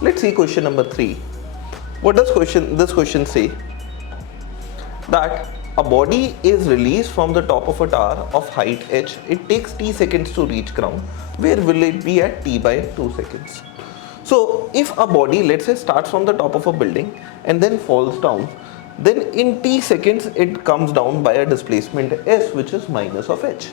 Let's see question number 3. What does this question say? That a body is released from the top of a tower of height h. It takes t seconds to reach ground. Where will it be at t by 2 seconds? So if a body, let's say, starts from the top of a building and then falls down, then in t seconds it comes down by a displacement s, which is minus of h.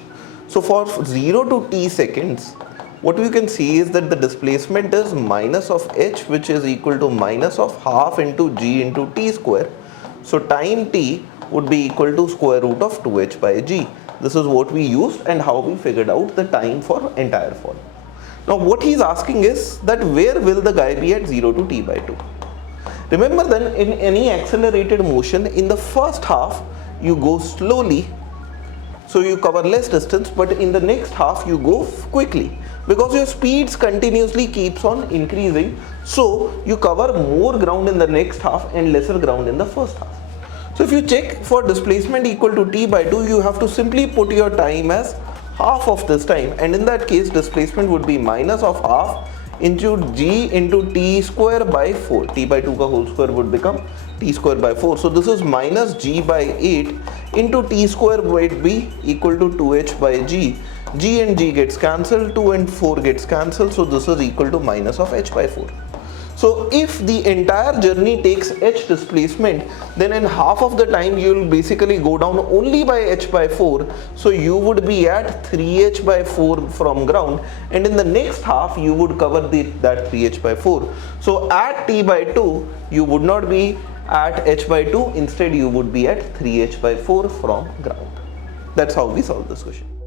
So for 0 to t seconds, what we can see is that the displacement is minus of h, which is equal to minus of half into g into t square. So time t would be equal to square root of 2h by g. This is what we used and how we figured out the time for entire fall. Now what he's asking is that where will the guy be at 0 to t by 2? Remember then, in any accelerated motion, in the first half you go slowly, so you cover less distance, but in the next half you go quickly because your speeds continuously keeps on increasing, so you cover more ground in the next half and lesser ground in the first half. So if you check for displacement equal to t by 2, you have to simply put your time as half of this time, and in that case displacement would be minus of half into g into t square by 4. T by 2 ka whole square would become t square by 4. So this is minus g by 8 into t square would be equal to 2h by g. G and g gets cancelled, 2 and 4 gets cancelled, so this is equal to minus of h by 4. So if the entire journey takes h displacement, then in half of the time you will basically go down only by h by 4. So you would be at 3h by 4 from ground, and in the next half you would cover that 3h by 4. So at t by 2 you would not be at h by 2, instead you would be at 3h by 4 from ground. That's how we solve this question.